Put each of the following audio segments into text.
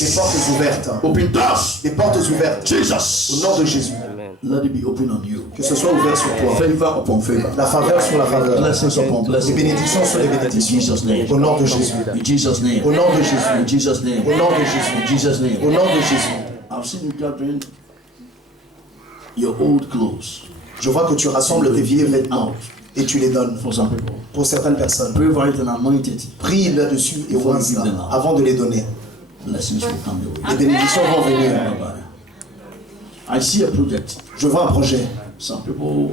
Des portes ouvertes. Open doors. Des portes ouvertes. Jesus. Au nom de Jésus. Let it be open on you. Que ce soit ouvert sur toi. Favor upon favor. La faveur sur la faveur. Blessings upon Les blessings. bénédictions sur les In bénédictions. Jesus' name. Au nom de Jésus. In Jesus' name. Au nom de Jésus. In Jesus' name. Au nom de Jésus. In Jesus' name. Au nom de Jésus. I've seen you gathering your old clothes Je vois que tu rassembles tes vieux vêtements et tu les donnes for some people. pour certaines personnes. Pray for it and anoint it. Prie là-dessus et vois ça avant de les donner. Blessings will come your way. Les bénédictions vont venir. I see a project. Je vois un projet. Some people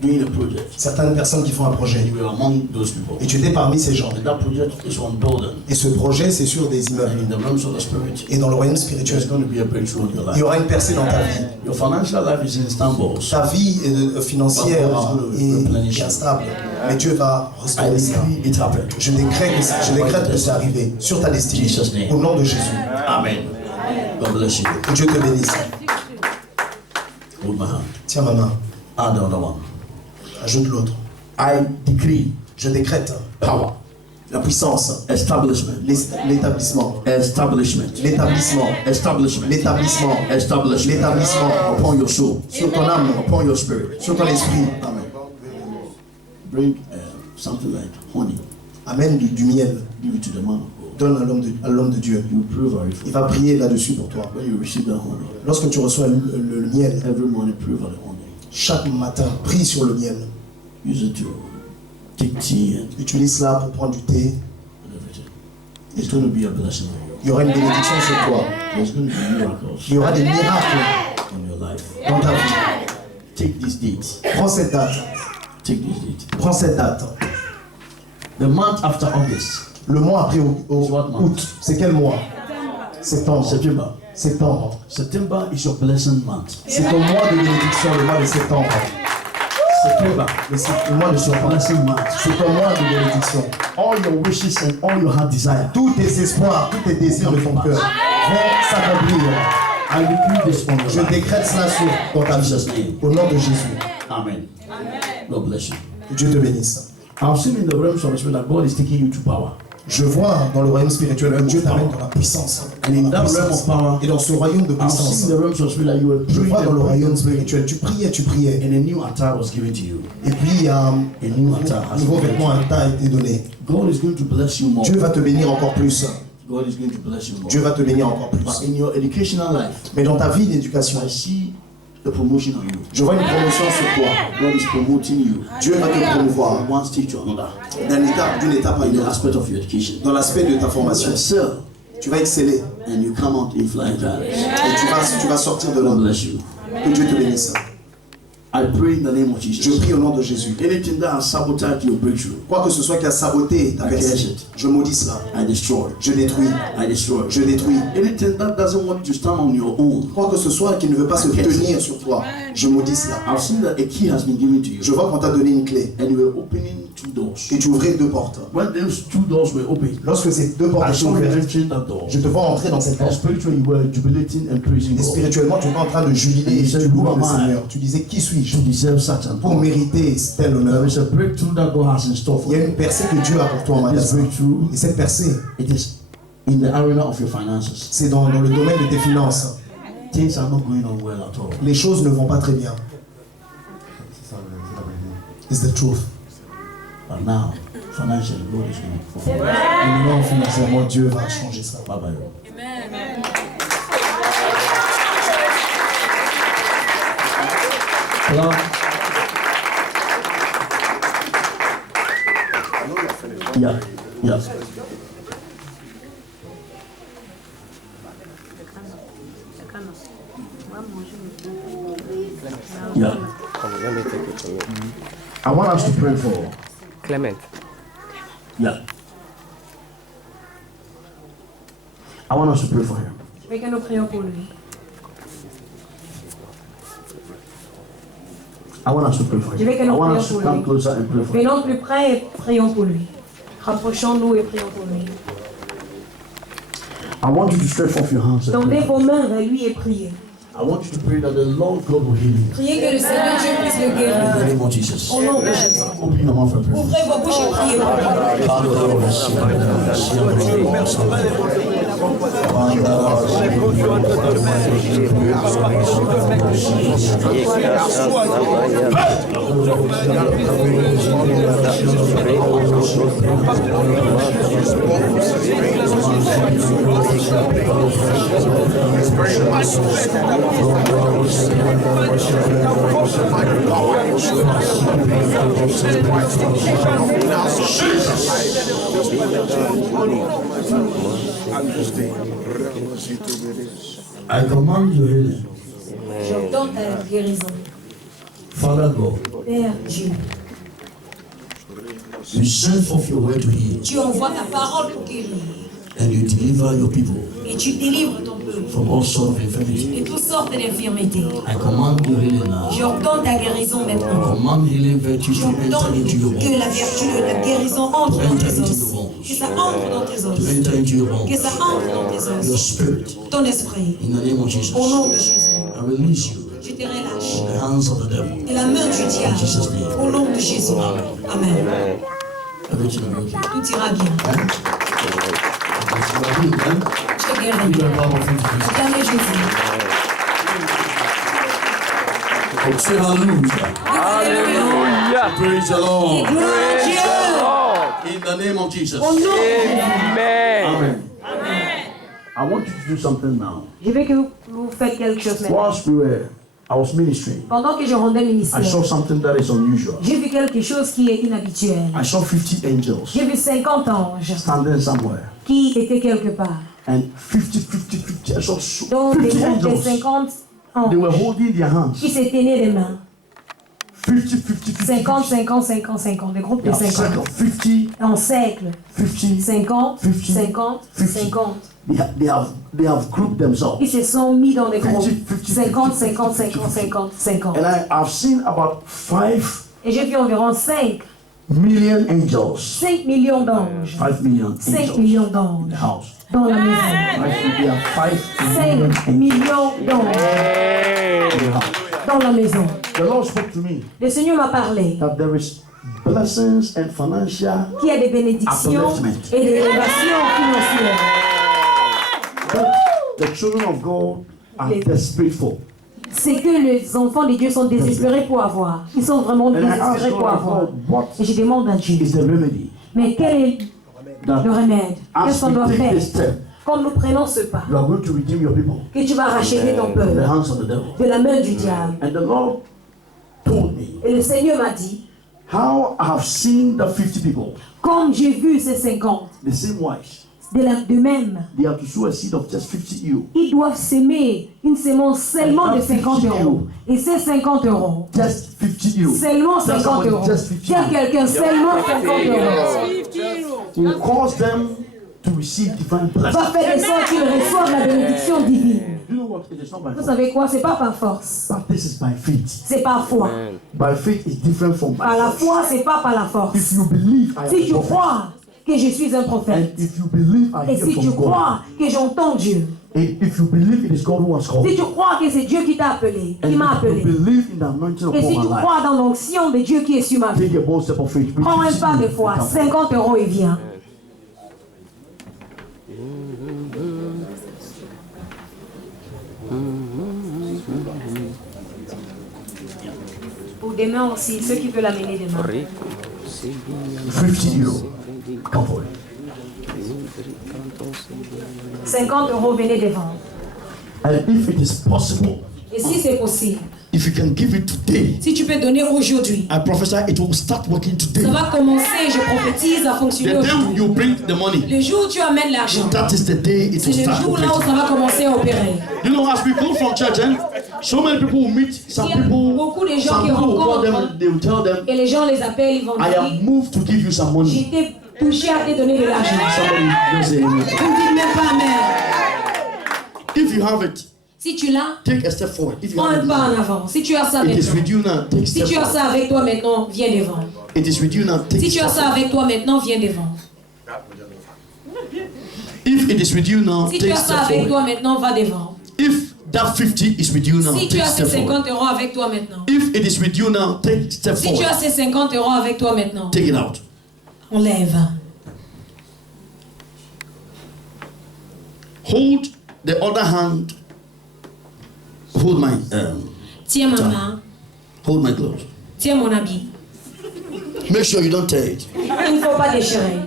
doing a project. Certaines personnes qui font un projet. You were among those people. Et tu étais parmi ces gens. And that project is on building. Et ce projet, c'est sur des And immeubles. in the realms of the spirit, Et dans le royaume spirituel, there's going to be a breakthrough in your il y life. aura une percée dans ta vie. Your financial life is in shambles. Ta vie financière est instable. Mais Dieu va I restaurer ça. decree it happened. Je décrète que c'est arrivé sur ta destinée. Jesus' name. Au nom de Jésus. Amen. God bless you. Que Dieu te bénisse. Hold my hand. Tiens ma main. And the other one. Ajoute l'autre. I decree Je décrète power, la puissance, establishment, l'établissement, establishment, l'établissement, establishment, l'établissement, establishment l'établissement upon your soul, sur ton âme, upon your spirit. sur ton esprit. Amen. Bring something like honey. Amène du miel. Give it to the man of God. Donne à l'homme de Dieu. You pray for it. Il va prier là-dessus pour toi. When you receive that honey, Lorsque tu reçois le miel, every morning pray for the honey. chaque matin, prie sur le miel. Use it to take tea and Utilise cela pour prendre du thé. everything. It's going to be a blessing on you. Il y aura une bénédiction sur toi. There's going to be miracles Il y aura des miracles in your life. dans ta vie. Take this date. Prends cette date. Take this date. Prends cette date. The month after August, Le mois après août, c'est quel mois? Septembre. September. Septembre. September is your blessing month. C'est ton mois de bénédiction, le mois de septembre. September Le mois de is your septembre. blessing month. C'est ton mois de bénédiction. All your wishes and all your heart desire. Tous tes espoirs, tous tes désirs de ton cœur vont s'accomplir. I decree this on your Je life. décrète cela dans ta vie. Au nom de Jésus. Amen. God bless you. Que Dieu te bénisse. I've seen in the realms of the spirit that God is taking you to power. Je vois dans le royaume spirituel que Dieu t'amène dans la puissance. And in that realm of power, Et dans ce royaume de I've puissance, seen the realms of spirit that you were je praying vois dans le and royaume praying, spirituel, tu priais. and a new attire was given to you. Et puis il y a un A new attire has nouveau been given vêtement, to un tas a été donné. you. God is going to bless you more. Dieu va te bénir encore plus. God is going to bless you more. Dieu va te bénir encore But plus. in your educational life, Mais dans ta vie d'éducation, I see a promotion on you. je vois une promotion sur toi. God is promoting you Dieu va te promouvoir from one stage to another d'une étape à in une the autre. aspect of your education. Dans l'aspect de ta You formation, excel tu vas exceller and you come out in flying colors. et tu vas sortir de là. God bless you. Que Dieu te bénisse. I pray in the name of Je Jesus. prie au nom de Jésus. Anything that has sabotaged your breakthrough, Quoi que ce soit qui a saboté ta personne, je maudis cela. I destroy. Je détruis. I destroy. Je détruis. Anything that doesn't want you to stand on your own, Quoi que ce soit qui ne veut pas se tenir sur toi, je maudis cela. I've seen that a key has been given to you, Je vois qu'on t'a donné une clé and you were opening two doors. et tu ouvrais deux portes. When those two doors were open, Lorsque ces deux portes I sont saw you ouvertes, entering that door. je te vois entrer dans cette And porte. spiritually, you were jubilating and praising Et God. spirituellement, tu es en train de jubiler et tu loues le Seigneur. Tu disais, qui suis-je To deserve such an pour honor. mériter tel honneur? There is a breakthrough that God has in store Il for y a you. une percée que Dieu a pour toi en This magasin. breakthrough, Et cette percée, it is in the arena of your finances. c'est dans le domaine de tes finances. Things are not going on well at all. Les choses ne vont pas très bien. It's the truth. But now, financially, God is going to perform. Et maintenant, financièrement, Dieu va changer ça. Bye bye. Hello? Yeah, yeah. Yeah. Let me take it from you. I want us to pray for. Clement. Yeah. I want us to pray for him. Je veux que nous prions pour lui. I want us to pray for Je veux que him. I nous want prions us to pour come lui. closer and pray for him. Venons plus près et prions pour lui. Rapprochons-nous et prions pour lui. I want you to stretch forth your hands and Tendez pray. vos mains vers lui et priez. I want you to pray that the Lord God will heal you. Priez que le Seigneur Dieu puisse le In the guérir. name of Jesus. Au nom de Jésus. Open your mouth and pray. Ouvrez vos bouches et priez pour lui. I command your healing. J'ordonne ta guérison. Father God, Père Dieu, you send forth your word to heal, tu envoies ta parole pour guérir. and you deliver your people Et tu délivres ton peuple from all sorts of infirmity. de toutes sortes d'infirmités. I command your healing now. J'ordonne ta guérison I maintenant. command healing virtues to enter J'ordonne into your que bones. la vertu de la guérison entre dans tes os. Que ça entre dans tes To os. enter into your Que bones. ça entre dans tes Your os. spirit. Ton esprit. In the name of Jesus. Au nom de Jésus. I release you Je te relâche. in the hands of the devil. De la main du In diable. Jesus' name. Au nom de Jésus. Amen. Everything will be okay. Tout ira bien. You are healed, eh? Je te You guéris. are powerful to Jesus. Acclamez Jésus. Oh, say hallelujah. Alléluia. Praise the Lord. Gloire à Dieu. In the name of Jesus. Au nom de Jésus. Amen. Amen. I want you to do something now. Je veux que vous faites quelque chose maintenant. Whilst I was ministering, Pendant que je rendais I ministère, saw something that is unusual. j'ai vu quelque chose qui est inhabituel. I saw 50 angels J'ai vu 50 anges standing somewhere. qui étaient quelque part. And 50. I saw Donc 50 des angels. 50 They were anges holding their hands. qui se tenaient les mains. 50. 50, 50, 50, 50. Des groupes de They are 50. circle. 50, En cercle. 50. 50, 50, 50, 50. They have grouped themselves. Ils se sont mis dans des groupes. 50, 50, 50, 50, 50, 50. And I've seen about 5 Et j'ai vu environ 5 million angels. 5 millions d'anges. 5 million 5 angels millions in the d'anges house. dans la maison. There are 5 million 5 angels millions d'anges in the house. dans la maison. The Lord spoke to me Le Seigneur m'a parlé that there is blessings and financial qu'il y a des bénédictions et des élévations financières. that the children of God are desperate for. C'est que les enfants de Dieu sont désespérés pour avoir. Ils sont vraiment And I asked désespérés pour God, avoir. what Et je demande à Dieu, is the remedy mais quel est that le remède? Qu'est-ce as qu'on doit we take faire this step, quand nous prenons ce pas? you are going to redeem your people Que tu vas racheter ton from the peuple hands of the devil. de la main du diable. And the Lord told me Et le Seigneur m'a dit, how I have seen the 50 people, comme j'ai vu ces 50, the same wise, de même, they have to sow a seed of just 50 euros. ils doivent s'aimer une semence seulement de 50 euros. Et ces 50 euros, Just 50 euros. seulement Tell 50 somebody, euros. just 50 Dis à euros. quelqu'un, seulement 50 euros. Will cause them to receive divine blessing. Va faire de sorte qu'ils reçoivent la bénédiction divine. You know what? It is not by Vous force, savez quoi? C'est pas par force, but this is by faith. c'est par foi. By faith is different from by Par la force. foi, c'est pas par la If force. you believe I am Si a tu prophet, crois que je suis un and prophète, if you believe I et hear si tu from God, crois que j'entends Dieu, and if you believe it is God who has called, si tu crois que c'est Dieu qui t'a appelé, and qui m'a if you appelé, believe in the anointing et si upon tu my life, crois dans l'onction de Dieu qui est sur ma vie, take a bold step of faith. With prends un 50 pas de euros, foi, you can- 50 euros et viens. Pour demain aussi, ceux qui veulent amener demain. 50 euros. Come for it. 50 euros, venez devant. And if it is possible, Et si c'est possible, if you can give it today, si tu peux donner aujourd'hui, I prophesy it will start working today. ça va commencer, je prophétise, à fonctionner The day aujourd'hui. you bring the money, Le jour où tu amènes l'argent, that is the day it c'est will le start jour là où operating. ça va commencer à opérer. You know, as we go from church, so many people will meet some Il y a people. beaucoup de gens Some qui people will call them, rencontrent they will tell them, et les gens les appellent, ils vont I dire, am moved to give you some money. j'étais touché à te donner de l'argent. Somebody just say amen. Vous ne dites même pas amen. If you have it, Si tu l'as, take a step forward. If you prends have un pas en it, avant. Si tu as ça it is maintenant, with you now. Take a si step tu as forward. ça avec toi maintenant, viens devant. It is with you now. Take Si a tu as step ça avec toi maintenant, viens devant. forward. If it is with you now, Si take tu a as ça step avec forward. toi maintenant, va devant. If that 50 is with you now, Si tu take a as ces step forward. 50 euros avec toi maintenant. If it is with you now, take a step Si tu as forward. ces 50 euros avec toi maintenant, Take it out. enlève. Hold the other hand. Hold my Tiens ma main. hold my clothes. Tiens mon habit. Make sure you don't tear it. Il ne faut pas déchirer.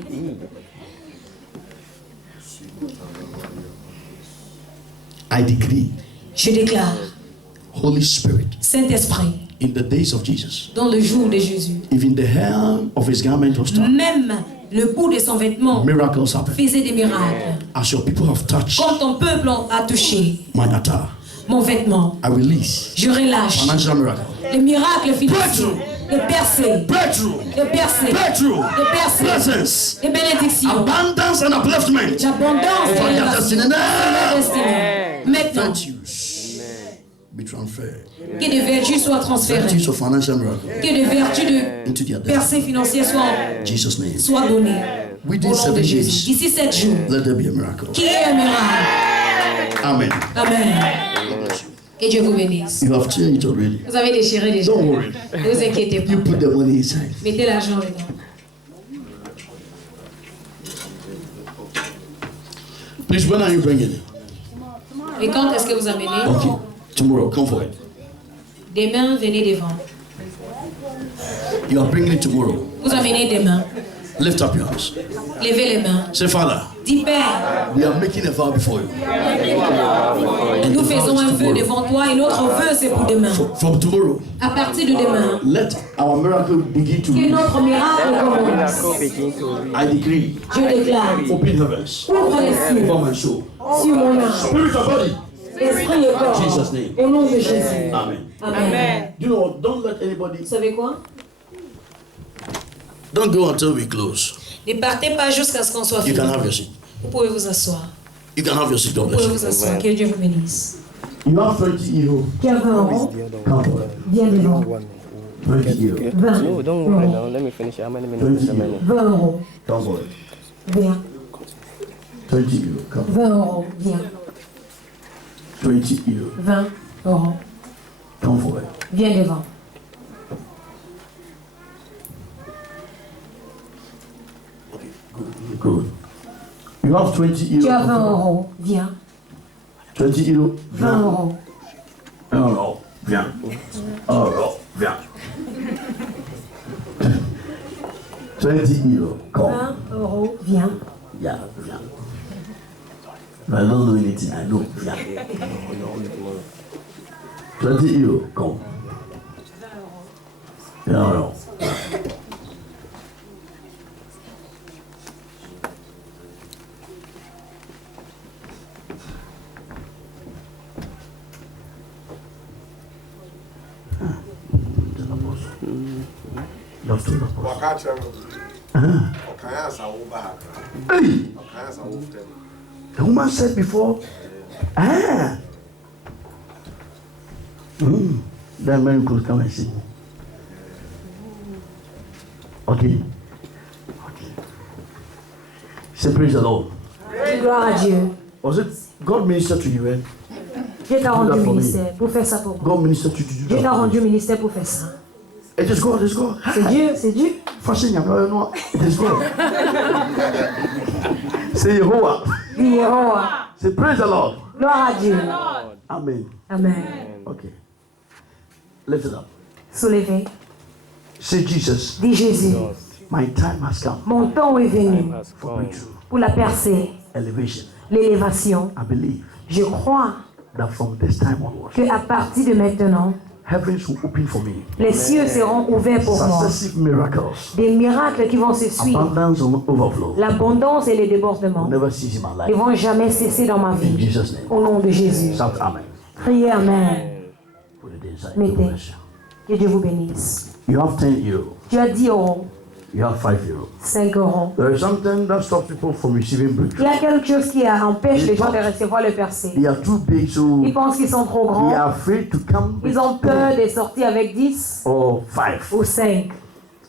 I decree, Je déclare, Holy Spirit, Saint-Esprit, in the days of Jesus, dans le jour de Jésus, if in the hem of his garment was touched, même le bout de son vêtement miracles happen. faisait des miracles. As your people have touched Quand ton peuple a touché my attire, mon vêtement, I release je relâche financial miracle. les miracles financiers, les percées, Breakthrough, les percées, breakthrough, les percées, blessings, les bénédictions, abundance and upliftment. l'abondance et Over your l'élévation destiny de now. ma destinée. Maintenant, Virtues be transferred. que des vertus soient transférées, Virtues of financial miracle que des vertus de into their destiny. percées financières In Jesus' name. soient données Within au nom de 7 Jésus. days, D'ici 7 jours, let there be a miracle. qu'il y ait un miracle. Amen. Amen. Que Dieu vous bénisse. You have changed already. Vous avez déchiré déjà. Don't worry. Ne vous inquiétez pas. You put the money inside. Mettez l'argent dedans. Please, when are you bringing it? Et quand est-ce que vous amenez? Okay. Tomorrow, come for it. Demain, venez devant. You are bringing it tomorrow. Vous amenez demain. Lift up your hands. Levez les mains. Say, Father, Dis Père, we are making a vow before you. nous faisons un vœu devant toi et notre vœu c'est pour demain. From tomorrow, À partir de demain, let our miracle begin to que move. notre miracle commence. Miracle begin to read. I decree, Je déclare, open heavens ouvre les cieux over my soul. sur mon âme, Spirit of body. esprit et corps, Jesus' name. au nom de Jésus. Amen. Amen. You know what? Don't let anybody. Vous savez quoi? Don't go until we close. Ne partez pas jusqu'à ce qu'on soit You fini. can have your seat. Vous pouvez vous asseoir. You can have your seat. God Vous pouvez bless vous you. asseoir. Que Dieu vous bénisse. You have 20 euros. Qui a 20 euros? Come for it. Viens devant. 20 euros. 20 No, don't worry now. Let me finish. How many minutes is a minute? 20 euros. Come for it. Viens. 20 euros. Come. 20 euros. Viens. 20 euros. 20 euros. Come for it. Viens devant. Good. You have 20 euros. Tu as 20 Come for euros. Viens. it. 20 euros. 20 euros. Alors, viens. Alors, viens. 20 euros. Come. 20 euros. Viens. Yeah, viens. I don't know anything. I know. Viens. 20 euros. Come. Alors. Hey! The woman said before, then when you could come and see. Okay. Say praise the Lord. Gloire à Dieu. Was it God ministered to you? Eh? Dieu t'a Do rendu that for me. ministère pour faire ça pour moi. God ministered to you. Dieu Do t'a that for me. rendu ministère pour faire ça. It is God. It's God. C'est Dieu, c'est Dieu. Fashion, no, it is God. Say Yehovah. Dis Yehova. Say praise the Lord. Gloire à Dieu. Amen. Amen. Okay. Lift it up. Soulevez. Say Jesus. Dis Jésus. My time has come Mon temps est venu Has for come. breakthrough, pour la percée, elevation. l'élévation. I believe Je crois that from this time onwards, que à partir de maintenant, heavens will open for me. les cieux seront ouverts pour moi. Successive miracles, Des miracles qui vont se suivre. abundance and overflow L'abondance et les will débordements never cease in my ne life. vont jamais cesser dans ma In vie. Jesus' name. Au nom de Jésus. Shout Amen. Criez Amen. Put it inside. Mettez. God bless you. Que Dieu vous bénisse. You have 10 euros. Tu as 10 euros, You have 5 euros. 5 euros. There is something that stops people from receiving Il breakthrough. y a quelque chose qui empêche les gens de recevoir le percé. They are too big, so Ils pensent qu'ils sont trop they grands. are afraid to come with Ils ont peur de sortir avec 10 or 5. ou 5.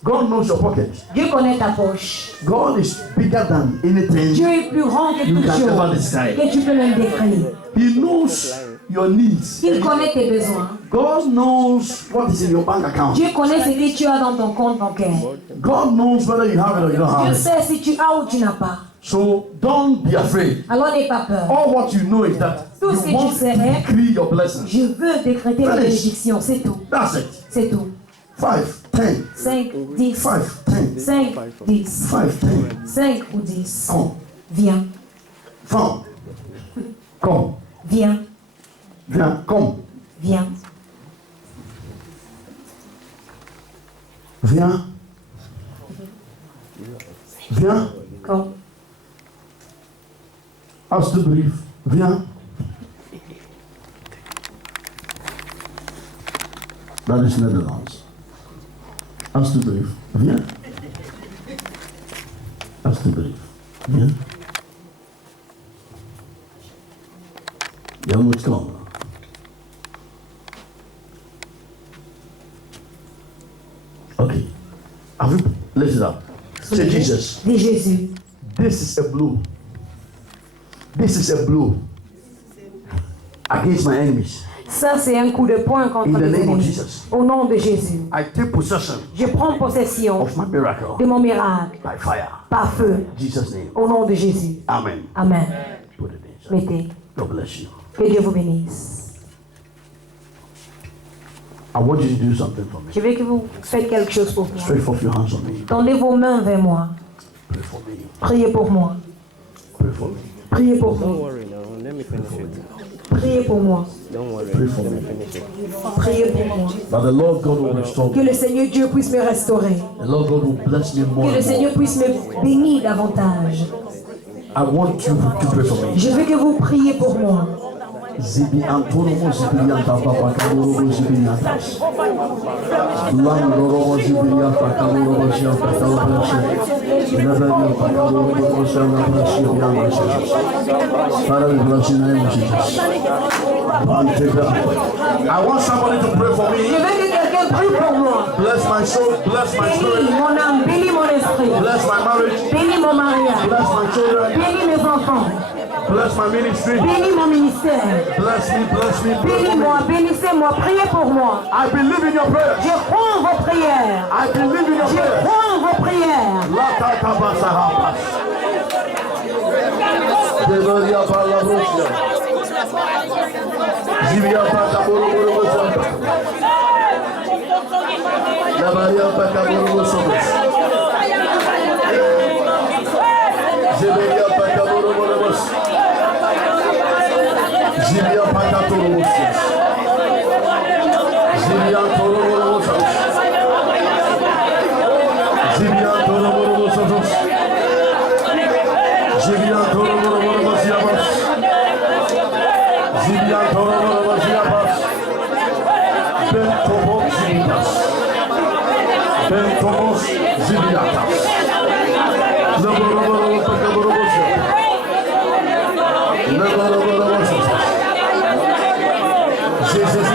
God knows your pocket. Dieu connaît ta poche. God is bigger than anything. Dieu est plus grand que You toute can never chose decide. que tu peux même décrire. He knows your needs. Il connaît tes besoins. God knows what is in your bank account. Dieu connaît ce que tu as dans ton compte bancaire. God knows whether you have it or you don't Dieu have it. sait si tu as ou tu n'as pas. So don't be afraid. Alors n'aie pas peur. All what you know is that Tout you ce que want tu sais to est, decree your blessings. je veux décréter la bénédiction, c'est tout. That's it. C'est tout. 5, 10. 5, 10. 5, 10. 5, 10. 5, 10. 5 ou 10. Come. Viens. Come. Come. Viens. Viens. Come. Viens. Viens. Viens. Comme. Alsjeblieft. Viens. Dat is Nederlands. Alsjeblieft. Viens. Alsjeblieft. Viens. Jij moet komen. Okay. Have you listen up? Say Jesus. Dis Jésus. This is a blow. This is a blow against my enemies. Ça, c'est un coup de poing contre In the les name of ennemis. Jesus. Au nom de Jésus. I take possession Je prends possession of my miracle de mon miracle by fire. par feu. In Jesus' name. Au nom de Jésus. Amen. Amen. Put it inside. Mettez. God bless you. Que Dieu vous bénisse. I want you to do something for me. Je veux que vous faites quelque chose pour moi. Stretch forth your hands on me. Tendez vos mains vers moi. Pray for me. Priez pour moi. Pray for me. Priez pour Don't moi. worry now. Let me finish it. Priez pour moi. Don't worry. Pray for Let me me. finish it. Priez pour moi. That the Lord God will restore Que me. le Seigneur Dieu puisse me restaurer. The Lord God will bless me more Que le and Seigneur more. puisse me bénir davantage. I want you to pray for me. Je veux que vous priez pour moi. Zibi Antoromo Zibilianta Papa Kamorobo Zibiliantas. Landoromo Zibilianta Kamorobo Zibilianta Kamorobo Zibilianta Father, we bless you in the name of Jesus. I want somebody to pray for Je me. veux que quelqu'un prie pour moi. Bless my soul, bless my Bénis spirit, mon âme, bénis mon esprit. bless my marriage, Bénis mon mariage. bless my children, Bénis mes enfants. bless my ministry. Bénis mon ministère. Bless me, bless me, bless me. Bénis-moi, bénissez-moi, priez pour moi. I believe in your prayers. Je prends vos prières. I believe in your Je prayers. prends vos prières. Lata tabasa hapas. Devaria pala brosia. Zivia pata boro boro boro. Devaria pata boro boro sobes. Zeberia pata boro boro boro. Zivia pata boro boro. Zivia boro boro boro. Zivia boro boro boro. Zivia boro boro boro siabas. Zivia boro boro boro siabas. Ben tobo zibias. Ben tobo zibiatas. Le boro boro pata boro boro. Le boro boro boro. Jesus.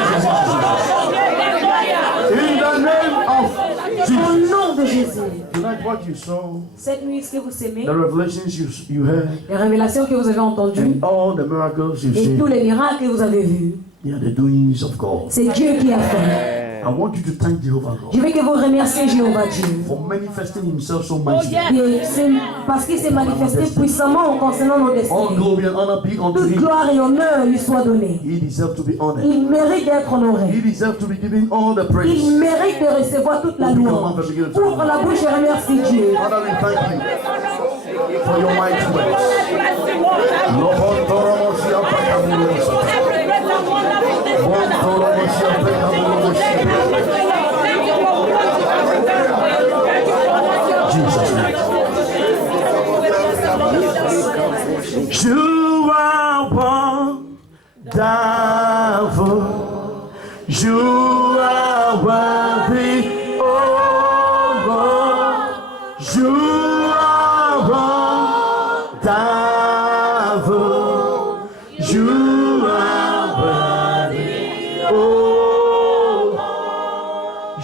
In the name of Au Jesus. nom de Jésus. Tonight what you saw, Cette nuit, ce que vous aimez, the revelations you heard, les révélations que vous avez entendues and all the miracles you've et tous seen, les miracles que vous avez vus, they are the doings of God. c'est Dieu qui a fait. I want you to thank Jehovah Je God veux que vous remerciez Jéhovah Dieu. for manifesting himself so mightily. Et c'est parce qu'il s'est manifesté puissamment concernant nos All destinées. glory and honor be unto Toute him. gloire et honneur lui soit donnée. He deserves to be honored. Il mérite d'être He honoré. deserves to be given all the Il praise. mérite de recevoir toute la louange. Ouvre la bouche et remercie Dieu. Father, we thank you for your mighty works. Lord, Toromosia Pakamurosa. Bon Toromosia Pakamurosa. Jesus' name. You are wonderful. You are worthy, oh Lord. You are wonderful. You are worthy, oh Lord.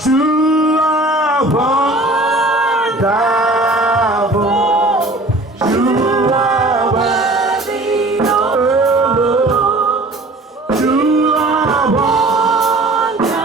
You are wonderful. You are worthy, oh Lord. You are wonderful.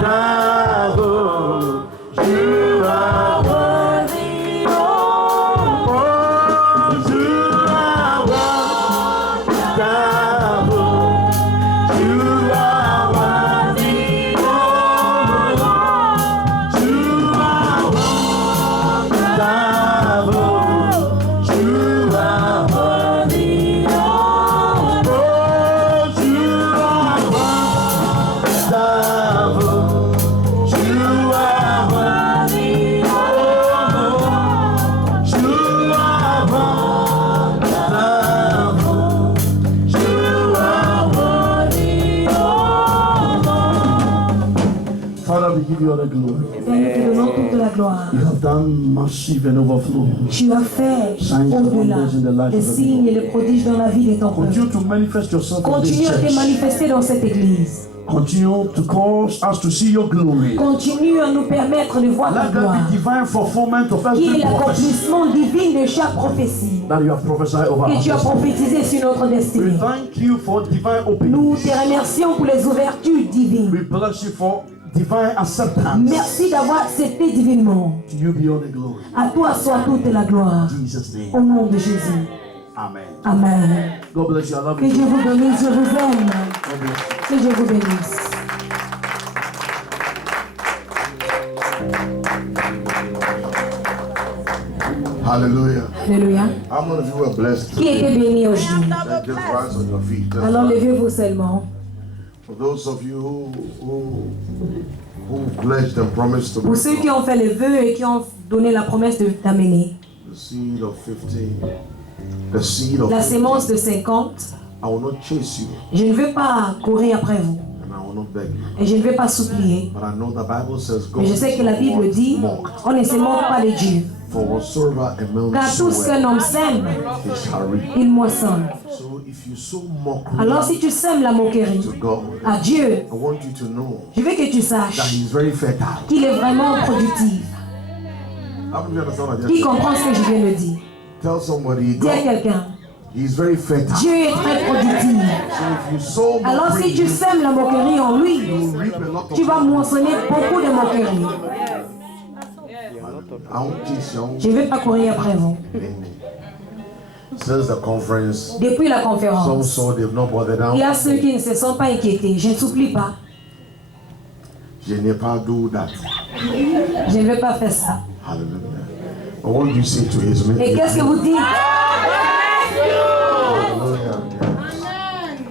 give you all the glory. Père, nous te donnons toute la gloire. You have done massive and overflow. Tu as fait au-delà des signes et les prodiges dans la vie de ton peuple. Continue to manifest yourself in this Continue à te church. manifester dans cette église. Continue to cause us to see your glory. Continue à nous permettre de voir ta Let there gloire. be divine fulfillment of Qui est every prophecy l'accomplissement divin de chaque prophétie that you have prophesied over que us. tu as prophétisé sur notre We destinée. thank you for divine Nous openings. te remercions pour les ouvertures divines. We bless you for divine acceptance. Merci d'avoir accepté divinement. To you be all the glory. À toi soit toute la gloire. In Jesus' name. Au nom de Jésus. Amen. Amen. God bless you. I love Que you. Dieu vous bénisse, je vous aime. God bless you. Que Dieu vous bénisse. Hallelujah. Alléluia. How many of you were blessed? Qui était béni aujourd'hui? Then just rise on your feet. Just Alors rise. levez-vous seulement. For those of you who pledged and promised to Pour ceux qui ont fait les vœux et qui ont donné la promesse de t'amener. the seed of 50, the seed of La 50, sémence de 50, I will not chase you je ne veux pas courir après vous. and I will not beg you. Et je ne vais pas supplier. But I know the Bible says God Mais je sais que la Bible dit, on ne se moque pas de Dieu. for whatsoever a man Car tout ce qu'un soweth, homme sème, he shall reap. il moissonne. So if you sow mockery Alors si tu sèmes la moquerie to God, à Dieu, I want you to know je veux que tu that saches He's very fertile. qu'il est vraiment productif. How many of you understand what I Qui just said? comprend ce que je viens de dire? Tell somebody, Dis à God, quelqu'un, He's very fertile. Dieu est très productif. So if you sow Alors mockery, si tu sèmes la moquerie en lui, you reap a lot of tu vas moissonner beaucoup de moquerie. I won't chase you. Je ne vais pas courir après vous. Since the conference, Depuis la some conférence, saw they've not bothered il y down. a ceux qui ne se sont pas inquiétés. Je ne supplie pas. Je n'ai pas do that. Je ne vais pas faire ça. Hallelujah. But what do you say to his Et qu'est-ce que vous dites? Hallelujah.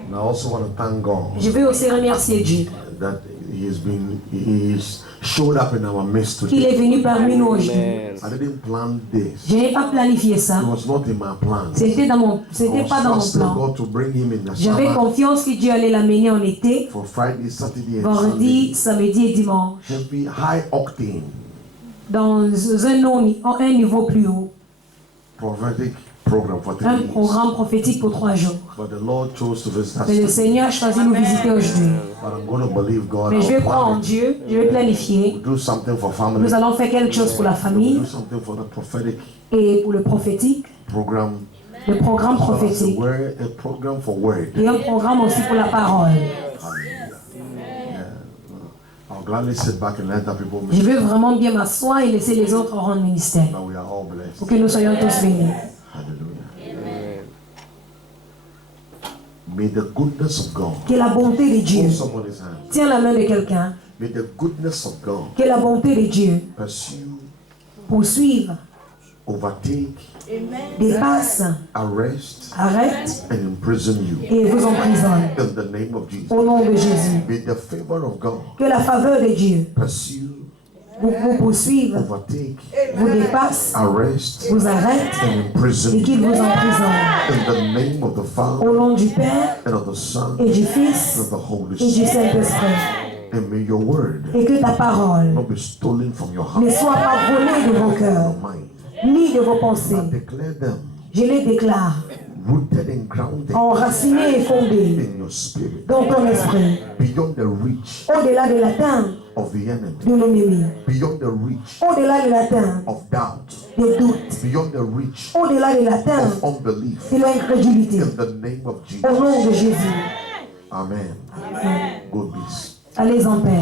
And I also want to thank God Je veux aussi remercier Dieu that he's showed up in our midst qu'il today. est venu parmi nous aujourd'hui. I didn't plan this. Je n'ai pas planifié ça. It was not in my plan. C'était I pas dans was mon trusting plan. God to bring him in the J'avais summer confiance que Dieu allait l'amener en été, for Friday, Saturday, and vendredi, Sunday. samedi et dimanche, Heavy, high octane, dans un niveau plus haut. prophetic program for 3 Un days. programme prophétique pour 3 jours. But the Lord chose to visit us. Mais le today. Seigneur a choisi de nous visiter aujourd'hui. But I'm going to believe God. Mais je vais I'll croire en plan it. Dieu, je vais planifier. We'll do something for family. Nous allons faire quelque chose pour la We'll famille do something for the prophetic et pour le prophétique, program. le programme As well as prophétique a program for word. et un programme aussi pour la parole. I'll gladly sit back and let other people Je minister. veux vraiment bien m'asseoir et laisser les autres rendre ministère But we are all blessed. pour que nous soyons tous bénis. Hallelujah. May the goodness of God. Que la bonté de Dieu, Hold somebody's hand. tiens la main de quelqu'un, May the goodness of God que la bonté de Dieu pursue, poursuive, overtake, dépasse, arrest, arrête and imprison you. et vous emprisonne. In the name of Jesus. Au nom de Jésus. May the favor of God Que la faveur de Dieu pursue, vous poursuive, overtake, vous dépasse, arrest, vous arrête and imprison et qu'il you. vous emprisonne. In the name of the Au Father nom du Père and of the Son et du and Fils of the Holy et du Spirit. Saint-Esprit. And may your word Et que ta parole not be stolen from your ne heart, soit pas volée de vos cœurs, your mind. ni de vos pensées. I declare them Je les déclare rooted and grounded enracinés et fondés in your spirit, dans ton esprit, beyond the reach au-delà de l'atteinte of the enemy, de l'ennemi, beyond the reach au-delà de l'atteinte of doubt, des doutes, beyond the reach au-delà de l'atteinte of unbelief. de l'incrédulité. In the name of Au nom Jesus. de Jésus. Amen. Good peace. Allez en paix.